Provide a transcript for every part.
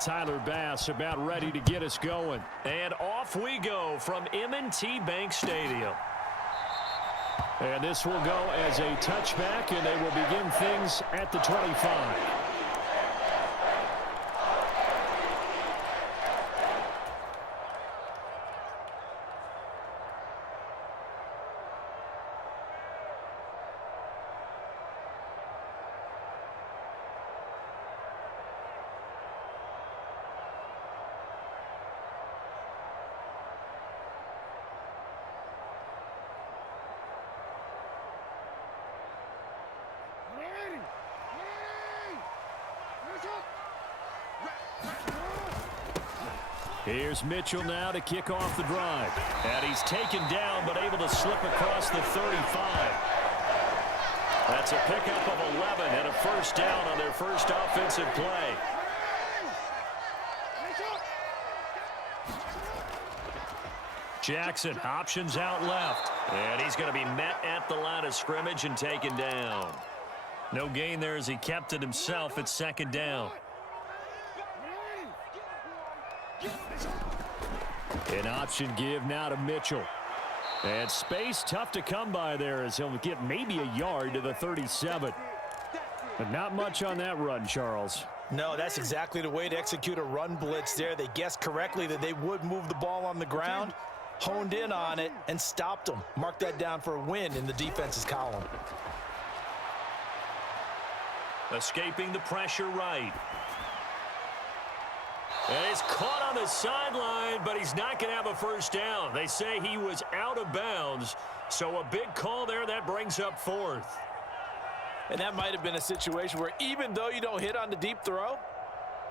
Tyler Bass about ready to get us going. And off we go from M&T Bank Stadium. And this will go as a touchback, and they will begin things at the 25. Here's Mitchell now to kick off the drive. And he's taken down but able to slip across the 35. That's a pickup of 11 and a first down on their first offensive play. Jackson options out left. And he's going to be met at the line of scrimmage and taken down. No gain there as he kept it himself at second down. An option give now to Mitchell. And space tough to come by there as he'll get maybe a yard to the 37. But not much on that run, Charles. No, that's exactly the way to execute a run blitz there. They guessed correctly that they would move the ball on the ground, honed in on it, and stopped them. Mark that down for a win in the defense's column. Escaping the pressure right. And he's caught on the sideline, but he's not going to have a first down. They say he was out of bounds, so a big call there that brings up fourth. And that might have been a situation where even though you don't hit on the deep throw,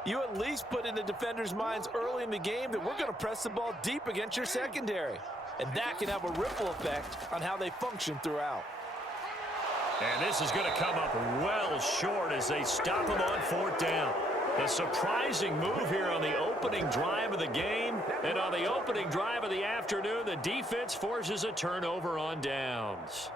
you at least put in the defender's minds early in the game that we're going to press the ball deep against your secondary. And that can have a ripple effect on how they function throughout. And this is going to come up well short as they stop him on fourth down. A surprising move here on the opening drive of the game. And on the opening drive of the afternoon, the defense forces a turnover on downs.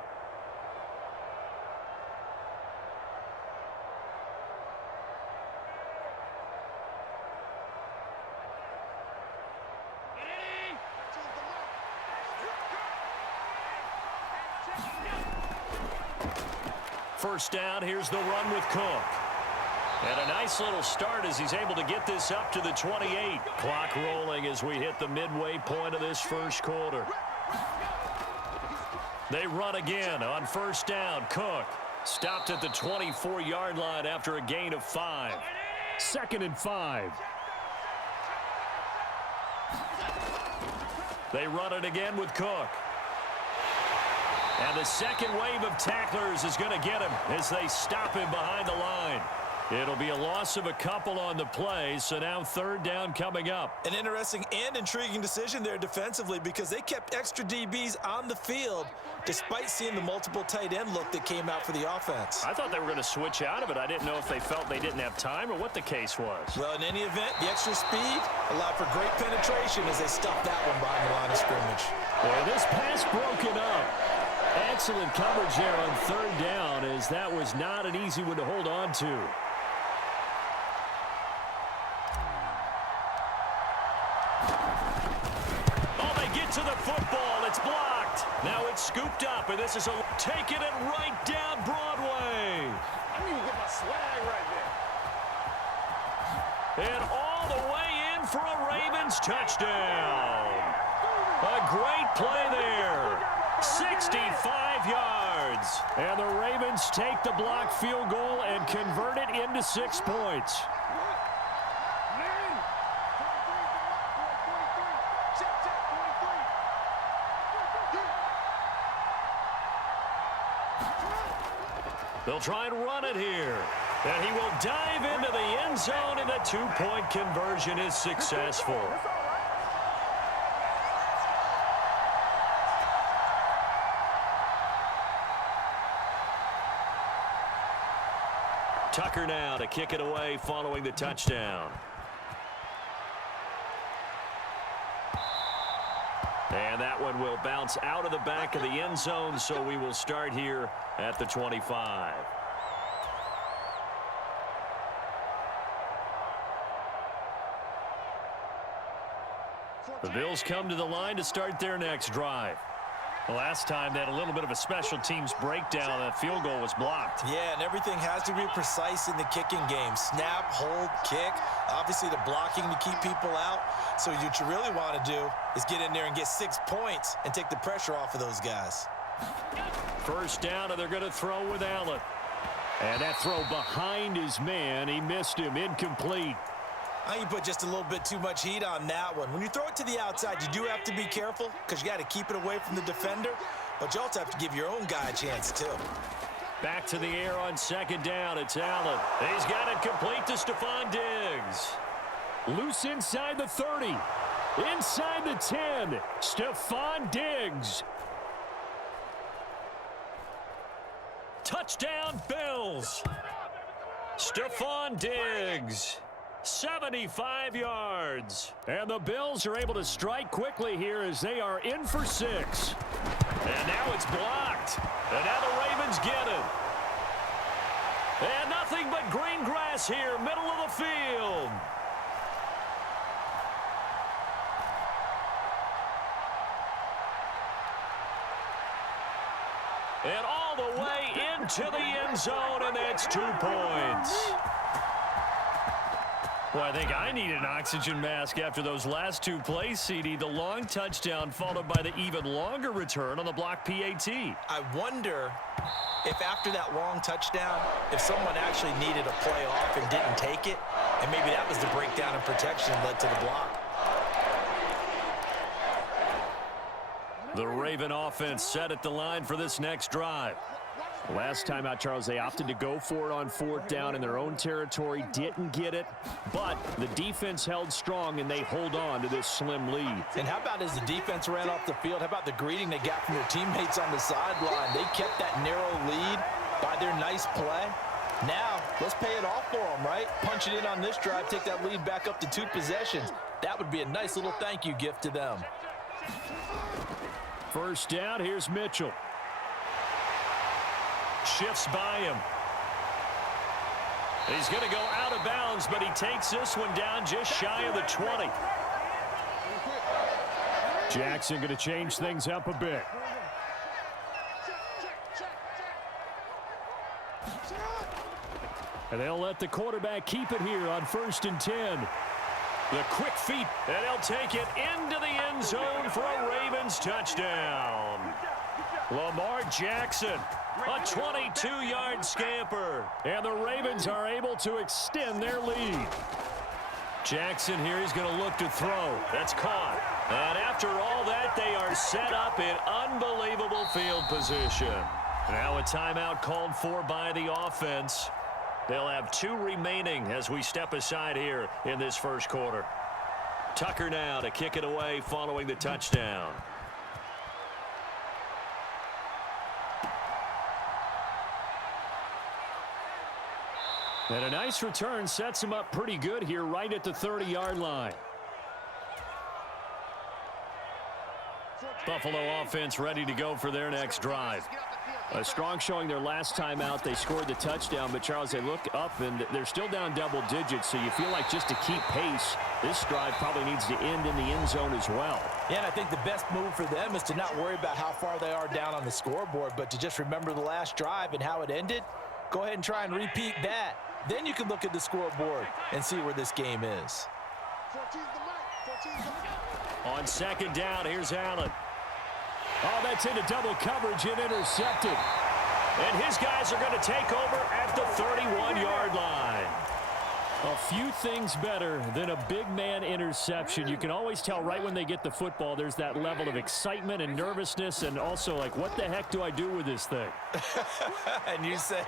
First down, here's the run with Cook. And a nice little start as he's able to get this up to the 28. Clock rolling as we hit the midway point of this first quarter. They run again on first down. Cook stopped at the 24-yard line after a gain of 5. 2nd and 5. They run it again with Cook. And the second wave of tacklers is going to get him as they stop him behind the line. It'll be a loss of a couple on the play, so now third down coming up. An interesting and intriguing decision there defensively because they kept extra DBs on the field despite seeing the multiple tight end look that came out for the offense. I thought they were going to switch out of it. I didn't know if they felt they didn't have time or what the case was. Well, in any event, the extra speed allowed for great penetration as they stuffed that one behind the line of scrimmage. Well, this pass broken up. Excellent coverage there on third down as that was not an easy one to hold on to. To the football, it's blocked. Now it's scooped up, and this is taking it right down Broadway. I need to get my swag right there. And all the way in for a Ravens touchdown. A great play there. 65 yards. And the Ravens take the blocked field goal and convert it into 6 points. They'll try and run it here. And he will dive into the end zone, and the two-point conversion is successful. Tucker now to kick it away following the touchdown. And that one will bounce out of the back of the end zone, so we will start here at the 25. The Bills come to the line to start their next drive. The last time they had a little bit of a special teams breakdown, that field goal was blocked. Yeah, and everything has to be precise in the kicking game. Snap, hold, kick. Obviously the blocking to keep people out. So what you really want to do is get in there and get 6 points and take the pressure off of those guys. First down, and they're going to throw with Allen. And that throw behind his man. He missed him. Incomplete. I think you put just a little bit too much heat on that one. When you throw it to the outside, you do have to be careful because you got to keep it away from the defender, but you also have to give your own guy a chance too. Back to the air on second down. It's Allen. He's got it complete to Stephon Diggs. Loose inside the 30. Inside the 10. Stephon Diggs. Touchdown, Bills. Stephon Diggs. 75 yards. And the Bills are able to strike quickly here as they are in for 6. And now it's blocked. And now the Ravens get it. And nothing but green grass here, middle of the field. And all the way into the end zone, and that's 2 points. Well, I think I need an oxygen mask after those last 2 plays, CD. The long touchdown followed by the even longer return on the block PAT. I wonder if after that long touchdown, if someone actually needed a play off and didn't take it, and maybe that was the breakdown in protection that led to the block. The Raven offense set at the line for this next drive. Last time out, Charles, they opted to go for it on 4th down in their own territory. Didn't get it, but the defense held strong, and they hold on to this slim lead. And how about as the defense ran off the field, how about the greeting they got from their teammates on the sideline? They kept that narrow lead by their nice play. Now, let's pay it off for them, right? Punch it in on this drive, take that lead back up to 2 possessions. That would be a nice little thank you gift to them. First down, here's Mitchell. Shifts by him. He's going to go out of bounds, but he takes this one down just shy of the 20. Jackson going to change things up a bit. And they'll let the quarterback keep it here on 1st and 10. The quick feet, and they'll take it into the end zone for a Ravens touchdown. Lamar Jackson, a 22-yard scamper. And the Ravens are able to extend their lead. Jackson here, he's going to look to throw. That's caught. And after all that, they are set up in unbelievable field position. Now a timeout called for by the offense. They'll have 2 remaining as we step aside here in this first quarter. Tucker now to kick it away following the touchdown. And a nice return sets him up pretty good here right at the 30-yard line. Buffalo offense ready to go for their next drive. A strong showing their last time out. They scored the touchdown, but Charles, they look up and they're still down double digits, so you feel like just to keep pace, this drive probably needs to end in the end zone as well. Yeah, and I think the best move for them is to not worry about how far they are down on the scoreboard, but to just remember the last drive and how it ended. Go ahead and try and repeat that. Then you can look at the scoreboard and see where this game is. On second down, here's Allen. Oh, that's into double coverage and intercepted. And his guys are going to take over at the 31-yard line. A few things better than a big man interception. You can always tell right when they get the football, there's that level of excitement and nervousness and also like, what the heck do I do with this thing? And you say,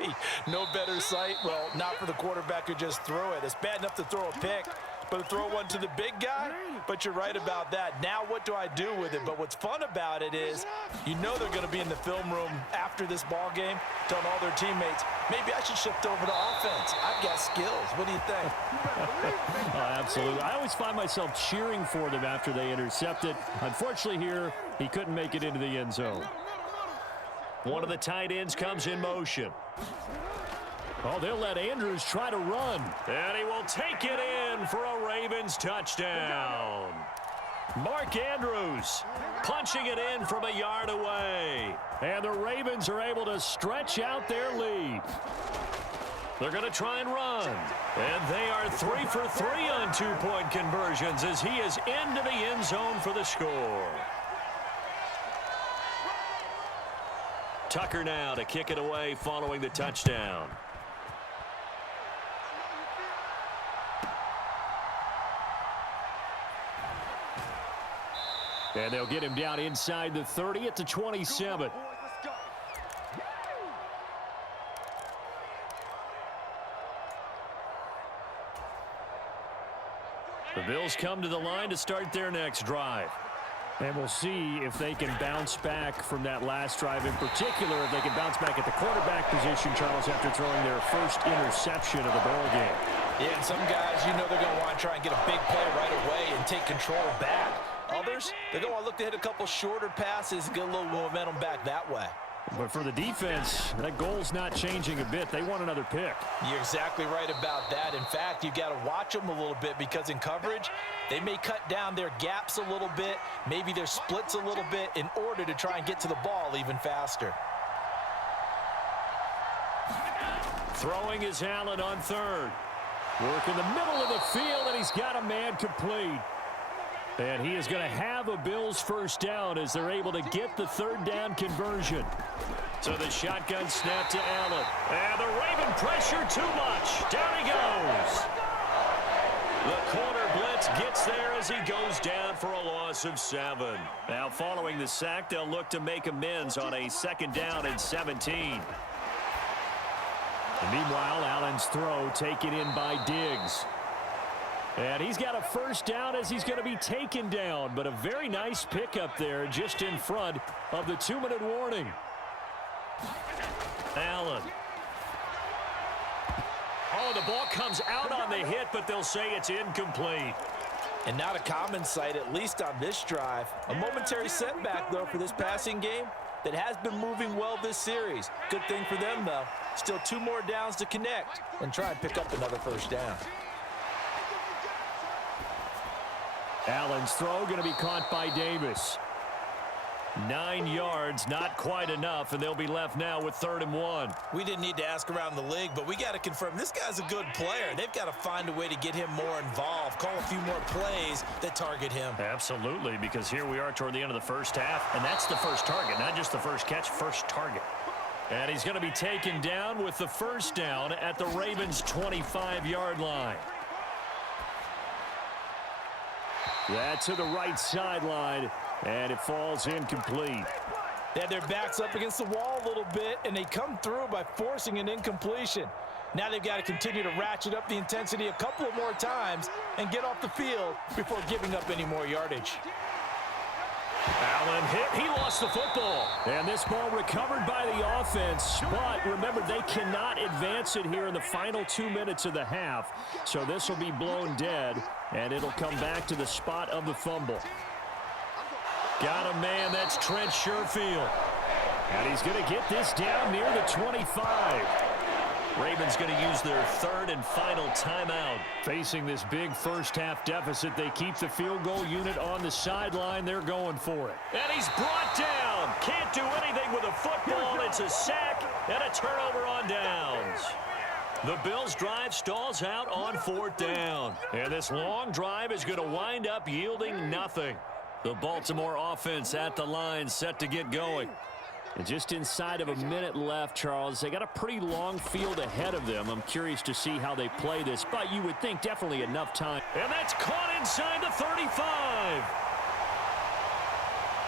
no better sight? Well, not for the quarterback who just threw it. It's bad enough to throw a pick, but to throw one to the big guy? But you're right about that. Now what do I do with it? But what's fun about it is you know they're going to be in the film room after this ball game telling all their teammates, maybe I should shift over to offense. I've got skills. What do you think? Oh, absolutely. I always find myself cheering for them after they intercept it. Unfortunately here, he couldn't make it into the end zone. One of the tight ends comes in motion. Oh, they'll let Andrews try to run. And he will take it in for a Ravens touchdown. Mark Andrews punching it in from a yard away. And the Ravens are able to stretch out their lead. They're going to try and run. And they are 3 for 3 on two-point conversions as he is into the end zone for the score. Tucker now to kick it away following the touchdown. And they'll get him down inside the 30 at the 27. The Bills come to the line to start their next drive. And we'll see if they can bounce back from that last drive in particular, if they can bounce back at the quarterback position, Charles, after throwing their first interception of the ball game. Yeah, and some guys, you know they're going to want to try and get a big play right away and take control back. Others, they're going to want to look to hit a couple shorter passes and get a little momentum back that way. But for the defense, that goal's not changing a bit. They want another pick. You're exactly right about that. In fact, you've got to watch them a little bit because in coverage, they may cut down their gaps a little bit, maybe their splits a little bit in order to try and get to the ball even faster. Throwing is Allen on third. Work in the middle of the field, and he's got a man complete. And he is going to have a Bills first down as they're able to get the third down conversion. So the shotgun snap to Allen. And the Raven pressure too much. Down he goes. The corner blitz gets there as he goes down for a loss of 7. Now following the sack, they'll look to make amends on a second down and 17. And meanwhile, Allen's throw taken in by Diggs. And he's got a first down as he's going to be taken down. But a very nice pickup there just in front of the 2-minute warning. Allen. Oh, the ball comes out on the hit, but they'll say it's incomplete. And not a common sight, at least on this drive. A momentary setback, though, for this passing game that has been moving well this series. Good thing for them, though. Still 2 more downs to connect and try and pick up another first down. Allen's throw going to be caught by Davis. 9 yards, not quite enough, and they'll be left now with 3rd and 1. We didn't need to ask around the league, but we got to confirm this guy's a good player. They've got to find a way to get him more involved, call a few more plays that target him. Absolutely, because here we are toward the end of the first half, and that's the first target, not just the first catch, first target. And he's going to be taken down with the first down at the Ravens' 25-yard line. That to the right sideline, and it falls incomplete. They had their backs up against the wall a little bit, and they come through by forcing an incompletion. Now they've got to continue to ratchet up the intensity a couple of more times and get off the field before giving up any more yardage. Allen hit. He lost the football. And this ball recovered by the offense. But remember, they cannot advance it here in the final 2 minutes of the half. So this will be blown dead, and it'll come back to the spot of the fumble. Got a man, that's Trent Sherfield. And he's going to get this down near the 25. Ravens going to use their 3rd and final timeout. Facing this big first-half deficit, they keep the field goal unit on the sideline. They're going for it. And he's brought down. Can't do anything with a football. It's a sack and a turnover on downs. The Bills' drive stalls out on 4th down. And this long drive is going to wind up yielding nothing. The Baltimore offense at the line set to get going. And just inside of a minute left, Charles. They got a pretty long field ahead of them. I'm curious to see how they play this, but you would think definitely enough time. And that's caught inside the 35.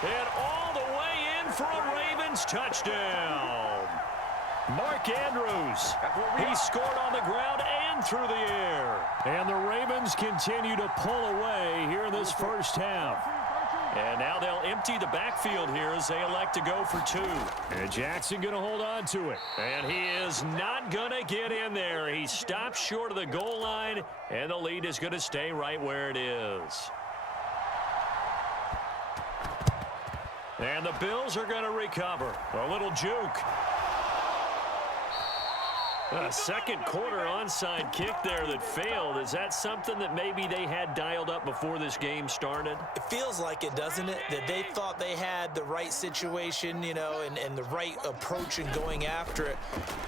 And all the way in for a Ravens touchdown. Mark Andrews. He scored on the ground and through the air. And the Ravens continue to pull away here in this first half. And now they'll empty the backfield here as they elect to go for 2. And Jackson going to hold on to it. And he is not going to get in there. He stops short of the goal line, and the lead is going to stay right where it is. And the Bills are going to recover. A little juke. A second quarter onside kick there that failed. Is that something that maybe they had dialed up before this game started? It feels like it, doesn't it? That they thought they had the right situation, you know, and the right approach in going after it.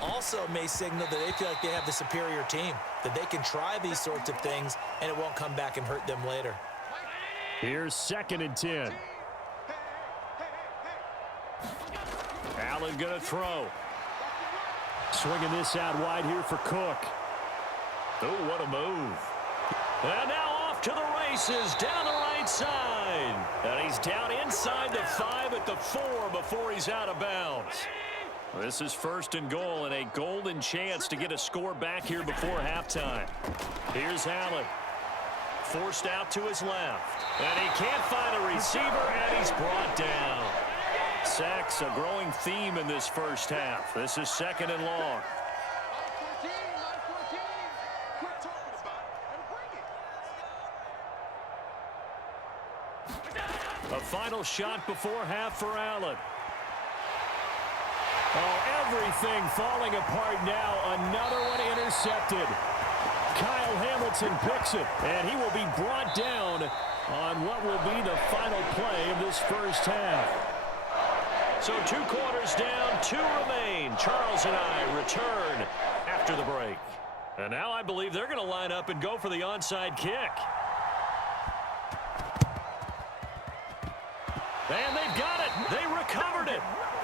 Also may signal that they feel like they have the superior team, that they can try these sorts of things and it won't come back and hurt them later. Here's 2nd and 10. Allen going to throw. Swinging this out wide here for Cook. Oh, what a move. And now off to the races down the right side. And he's down inside the 5 at the 4 before he's out of bounds. This is 1st and goal and a golden chance to get a score back here before halftime. Here's Allen. Forced out to his left. And he can't find a receiver, and he's brought down. Sacks, a growing theme in this first half. This is 2nd and long. A final shot before half for Allen. Oh, everything falling apart now. Another one intercepted. Kyle Hamilton picks it, and he will be brought down on what will be the final play of this first half. So 2 quarters down, 2 remain. Charles and I return after the break. And now I believe they're going to line up and go for the onside kick. And they've got it. They recovered it.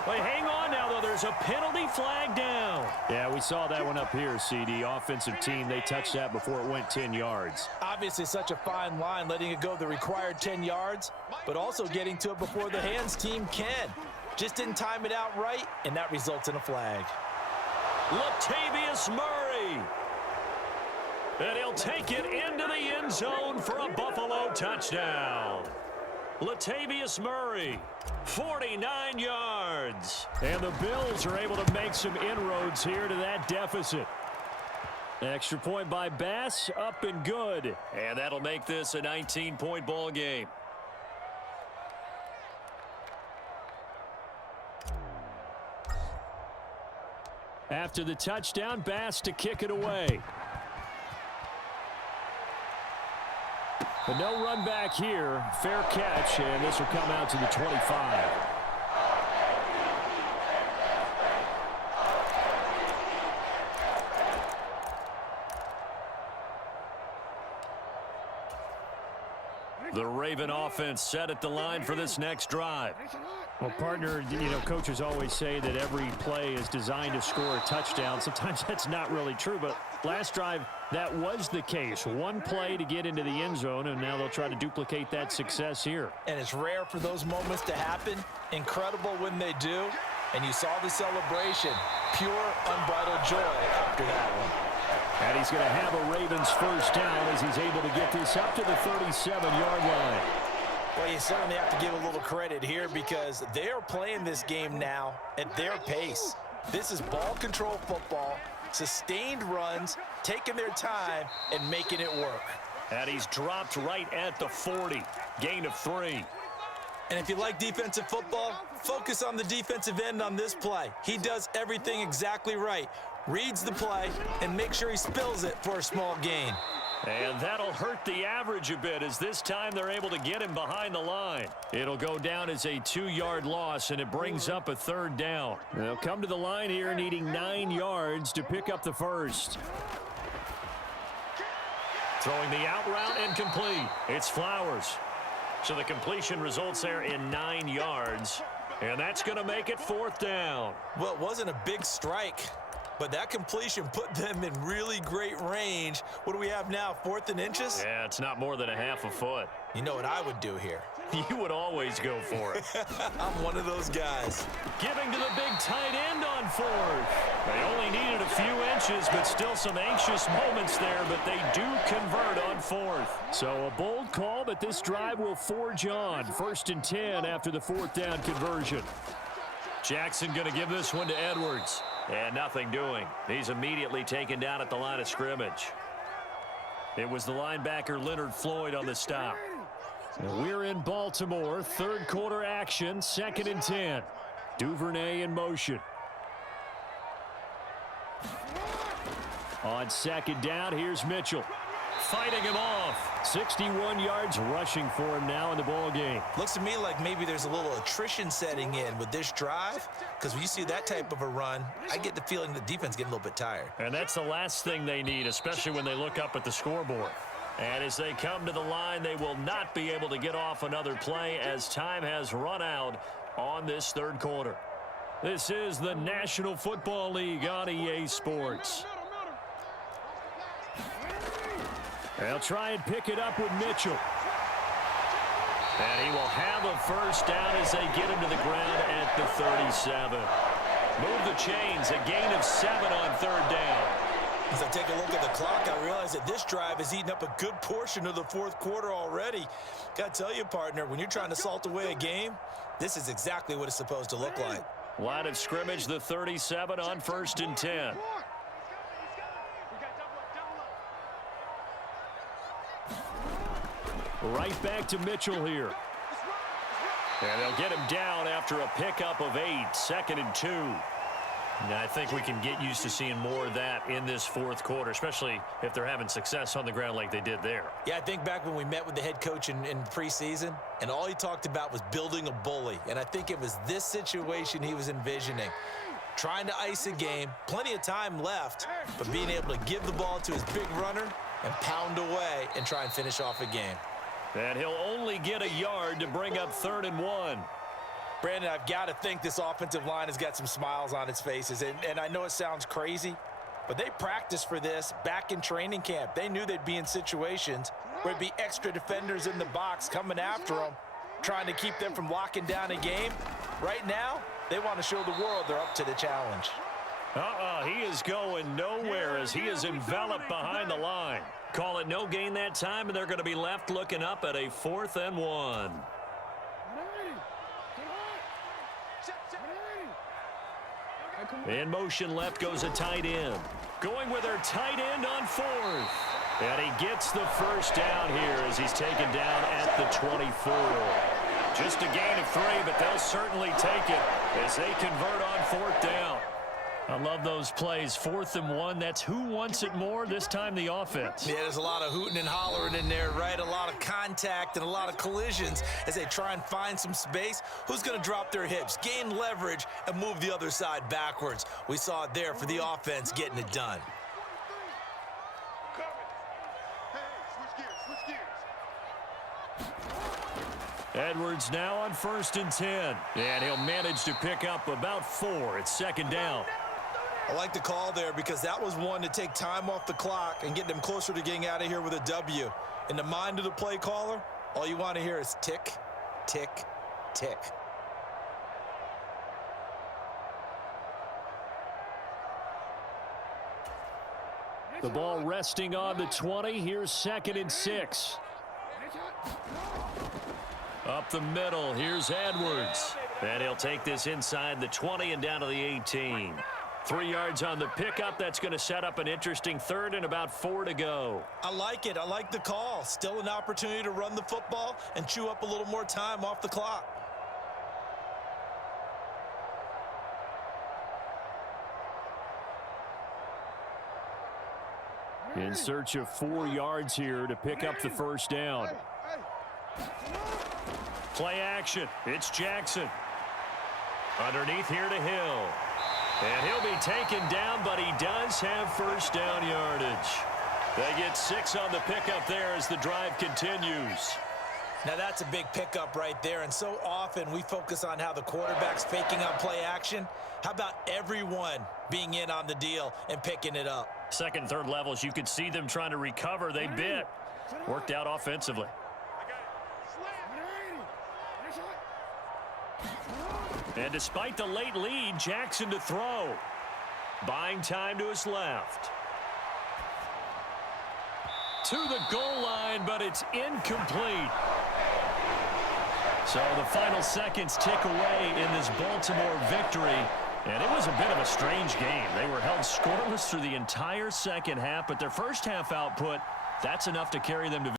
Wait, hang on now, though. There's a penalty flag down. Yeah, we saw that one up here, CD. Offensive team, they touched that before it went 10 yards. Obviously such a fine line, letting it go the required 10 yards, but also getting to it before the hands team can. Just didn't time it out right, and that results in a flag. Latavius Murray. And he'll take it into the end zone for a Buffalo touchdown. Latavius Murray, 49 yards. And the Bills are able to make some inroads here to that deficit. Extra point by Bass, up and good. And that'll make this a 19-point ball game. After the touchdown, Bass to kick it away. But no run back here. Fair catch, and this will come out to the 25. The Raven offense set at the line for this next drive. Well, partner, you know, coaches always say that every play is designed to score a touchdown. Sometimes that's not really true, but last drive, that was the case. One play to get into the end zone, and now they'll try to duplicate that success here. And it's rare for those moments to happen. Incredible when they do. And you saw the celebration. Pure, unbridled joy after that one. And he's going to have a Ravens first down as he's able to get this up to the 37-yard line. Well, you certainly have to give a little credit here because they are playing this game now at their pace. This is ball control football, sustained runs, taking their time, and making it work. And he's dropped right at the 40. Gain of 3. And if you like defensive football, focus on the defensive end on this play. He does everything exactly right. Reads the play and makes sure he spills it for a small gain. And that'll hurt the average a bit as this time they're able to get him behind the line. It'll go down as a 2-yard loss, and it brings up a 3rd down. They'll come to the line here needing 9 yards to pick up the first. Throwing the out route and complete. It's Flowers. So the completion results there in 9 yards. And that's going to make it 4th down. Well, it wasn't a big strike, but that completion put them in really great range. What do we have now, 4th and inches? Yeah, it's not more than a half a foot. You know what I would do here? You would always go for it. I'm one of those guys. Giving to the big tight end on 4th. They only needed a few inches, but still some anxious moments there, but they do convert on 4th. So a bold call, but this drive will forge on. 1st and 10 after the 4th down conversion. Jackson going to give this one to Edwards. And nothing doing. He's immediately taken down at the line of scrimmage. It was the linebacker Leonard Floyd on the stop. We're in Baltimore. 3rd quarter action. 2nd and 10. Duvernay in motion. On second down, here's Mitchell. Fighting him off. 61 yards rushing for him now in the ball game. Looks to me like maybe there's a little attrition setting in with this drive, because when you see that type of a run, I get the feeling the defense getting a little bit tired. And that's the last thing they need, especially when they look up at the scoreboard. And as they come to the line, they will not be able to get off another play as time has run out on this third quarter. This is the National Football League on EA Sports. They'll try and pick it up with Mitchell. And he will have a first down as they get him to the ground at the 37. Move the chains, a gain of 7 on third down. As I take a look at the clock, I realize that this drive has eaten up a good portion of the fourth quarter already. Got to tell you, partner, when you're trying to salt away a game, this is exactly what it's supposed to look like. Line of scrimmage, the 37 on 1st and 10. Right back to Mitchell here. And they'll get him down after a pickup of 8, 2nd and 2. Now, I think we can get used to seeing more of that in this fourth quarter, especially if they're having success on the ground like they did there. Yeah, I think back when we met with the head coach in preseason, and all he talked about was building a bully. And I think it was this situation he was envisioning. Trying to ice a game, plenty of time left, but being able to give the ball to his big runner and pound away and try and finish off a game. And he'll only get a yard to bring up 3rd and 1. Brandon, I've got to think this offensive line has got some smiles on its faces. And I know it sounds crazy, but they practiced for this back in training camp. They knew they'd be in situations where it'd be extra defenders in the box coming after them, trying to keep them from locking down a game. Right now, they want to show the world they're up to the challenge. He is going nowhere as he is enveloped behind the line. Call it no gain that time, and they're going to be left looking up at a 4th and 1. In motion left goes a tight end. Going with their tight end on 4th. And he gets the first down here as he's taken down at the 24. Just a gain of 3, but they'll certainly take it as they convert on 4th down. I love those plays. 4th and 1. That's who wants it more, this time the offense. Yeah, there's a lot of hooting and hollering in there, right? A lot of contact and a lot of collisions as they try and find some space. Who's going to drop their hips, gain leverage, and move the other side backwards? We saw it there for the offense getting it done. Edwards now on 1st and 10. And he'll manage to pick up about 4. It's 2nd down. I like the call there because that was one to take time off the clock and get them closer to getting out of here with a W. In the mind of the play caller, all you want to hear is tick, tick, tick. The ball resting on the 20. Here's 2nd and 6. Up the middle, here's Edwards. And he'll take this inside the 20 and down to the 18. 3 yards on the pickup. That's going to set up an interesting 3rd and about 4 to go. I like it. I like the call. Still an opportunity to run the football and chew up a little more time off the clock. In search of 4 yards here to pick up the first down. Play action. It's Jackson. Underneath here to Hill. And he'll be taken down, but he does have first down yardage. They get 6 on the pickup there as the drive continues. Now that's a big pickup right there, and so often we focus on how the quarterback's faking on play action. How about everyone being in on the deal and picking it up? 2nd, 3rd levels, you could see them trying to recover. They bit. Worked out offensively. And despite the late lead, Jackson to throw. Buying time to his left. To the goal line, but it's incomplete. So the final seconds tick away in this Baltimore victory. And it was a bit of a strange game. They were held scoreless through the entire second half, but their first half output, that's enough to carry them to